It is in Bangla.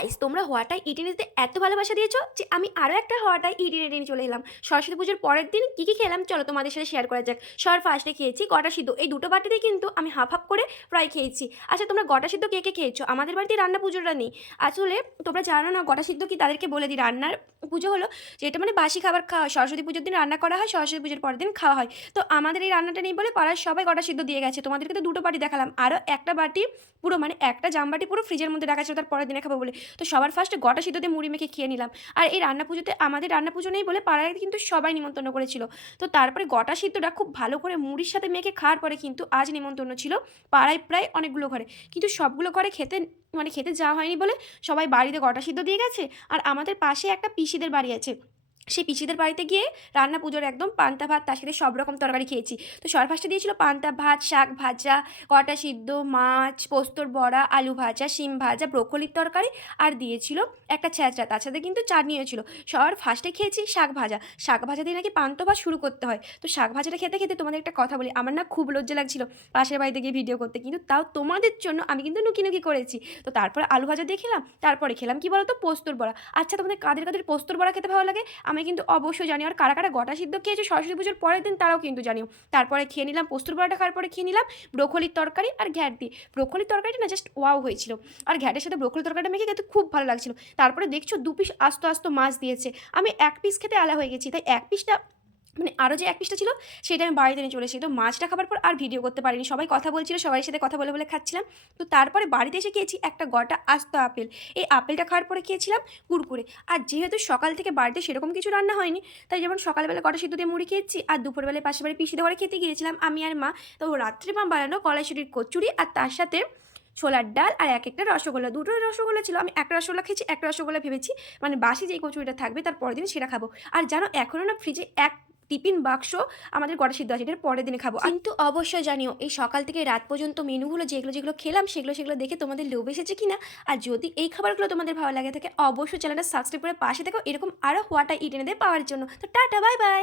গাইস তোমরা হওয়াটা ইডেনেতে এত ভালোবাসা দিয়েছ যে আমি আরও একটা হওয়াটা ইডেনে নিয়ে চলে এলাম। সরস্বতী পুজোর পরের দিন কী কী খেলাম চলো তোমাদের সাথে শেয়ার করা যাক। সর ফার্স্টে খেয়েছি গটা সিদ্ধ। এই দুটো বাটিতে কিন্তু আমি হাফ হাফ করে প্রায় খেয়েছি। আচ্ছা তোমরা গটা সিদ্ধ কে কে খেয়েছো? আমাদের বাড়িতে রান্না পুজোটা নেই। আসলে তোমরা জানো না গটা সিদ্ধ কি তাদেরকে বলে দিই রান্নার? পুজো হলো যেটা মানে বাসি খাবার খাওয়া হয়। সরস্বতী পুজোর দিন রান্না করা হয়, সরস্বতী পুজোর পরের দিন খাওয়া হয়। তো আমাদের এই রান্নাটা নেই বলে পাড়ার সবাই গটা সিদ্ধ দিয়ে গেছে। তোমাদেরকে তো দুটো বাটি দেখালাম। আরও একটা বাটি পুরো মানে একটা জামবাটি পুরো ফ্রিজের মধ্যে রাখা ছিল, তার পরের দিনে খাব বলে। তো সবার ফার্স্টে গটা সিদ্ধতে মুড়ি মেখে খেয়ে নিলাম। আর এই রান্না পুজোতে আমাদের রান্না পুজো নেই বলে পাড়ায় কিন্তু সবাই নিমন্ত্রণ করেছিল। তো তারপরে গটা সিদ্ধটা খুব ভালো করে মুড়ির সাথে মেখে খাওয়ার পরে কিন্তু আজ নিমন্ত্রণ ছিল পাড়ায় প্রায় অনেকগুলো ঘরে। কিন্তু সবগুলো ঘরে খেতে মানে খেতে যাওয়া হয়নি বলে সবাই বাড়িতে গটা সিদ্ধ দিয়ে গেছে, আর আমাদের পাশে একটা পিসিদের বাড়ি আছে। সেই পিসিদের বাড়িতে গিয়ে রান্না পুজোর একদম পান্তা ভাত, তার সাথে সব রকম তরকারি খেয়েছি। তো সরফাস্টে দিয়েছিল পান্তা ভাত, শাক ভাজা, কটা সিদ্ধ, মাছ, পোস্তর বড়া, আলু ভাজা, শিম ভাজা, ব্রোকলির তরকারি আর দিয়েছিল একটা ছ্যাঁচড়া, তার সাথে কিন্তু চাটনিও ছিল সবার ফার্স্টে খেয়েছি শাক ভাজা। শাক ভাজা দিয়ে নাকি পান্তা ভাত শুরু করতে হয়। তো শাক ভাজাটা খেতে খেতে তোমাদের একটা কথা বলি, আমার না খুব লজ্জা লাগছিল পাশের বাড়িতে গিয়ে ভিডিও করতে, কিন্তু তাও তোমাদের জন্য আমি কিন্তু নুকি নুকি করেছি। তো তারপরে আলু ভাজা দিয়ে খেলাম, তারপরে খেলাম কি বলতো? পোস্তর বড়া। আচ্ছা তোমাদের কাদের কাদের পোস্তর বড়া খেতে ভালো লাগে? আমি কিন্তু অবশ্যই জানি। আর কারা কারা গোটা সিদ্ধ খেয়েছে, সরস্বতী পুজোর পরের দিন তারাও কিন্তু জানিও। তারপরে খেয়ে নিলাম পোস্তর পরাটা, খাওয়ার পরে খেয়ে নিলাম ব্রোকলির তরকারি আর ঘ্যাট দিয়ে। ব্রোকলির তরকারিটা না জাস্ট ওয়াও হয়েছিল। আর ঘ্যাটের সাথে ব্রোকলি তরকারিটা মেখে খেতে খুব ভালো লাগছিল। তারপরে দেখছ দু পিস আস্ত আস্ত মাছ দিয়েছে। আমি এক পিস খেতে আলা হয়ে গেছি। তাই এক পিসটা মানে আরও যে এক পিসটা ছিল, সেটা আমি বাড়িতে নিয়ে চলে এসেছি। তো মাছটা খাবার পর আর ভিডিও করতে পারিনি। সবাই কথা বলছিল সবাই সাথে কথা বলে বলে খাচ্ছিলাম। তো তারপরে বাড়িতে এসে খেয়েছি একটা গটা আস্ত আপেল। এই আপেলটা খাওয়ার পরে খেয়েছিলাম কুরকুরে। আর যেহেতু সকাল থেকে বাড়িতে সেরকম কিছু রান্না হয়নি, তাই যেমন সকালবেলা কটা সিদ্ধ দিয়ে মুড়ি খেয়েছি, আর দুপুরবেলায় পাশে বাড়ি পিসিদের ঘরে খেতে গিয়েছিলাম আমি আর মা, তো রাত্রে মা বানানো কড়াইশুটির কচুরি আর তার সাথে ছোলার ডাল আর এক একটা রসগোল্লা। দুটো রসগোল্লা ছিল, আমি এক রসগোল্লা খেয়েছি, একটা রসগোল্লা ভেবেছি মানে বাসি যেই কচুরিটা থাকবে তার পরের দিন সেটা খাব। আর জানো এখনও না ফ্রিজে এক টিফিন বাক্স আমাদের কটা সিদ্ধ আছে, এটার পরের দিনে খাব। কিন্তু অবশ্যই জানিও, এই সকাল থেকে রাত পর্যন্ত মেনুগুলো যেগুলো যেগুলো খেলাম, সেগুলো সেগুলো দেখে তোমাদের লোভ এসেছে কিনা? আর যদি এই খাবারগুলো তোমাদের ভালো লাগে থাকে, অবশ্যই চ্যানেলটা সাবস্ক্রাইব করে পাশে থেকো। এরকম আরও হোয়াটা ইটেনেদের পাওয়ার জন্য। তো টাটা বাই বাই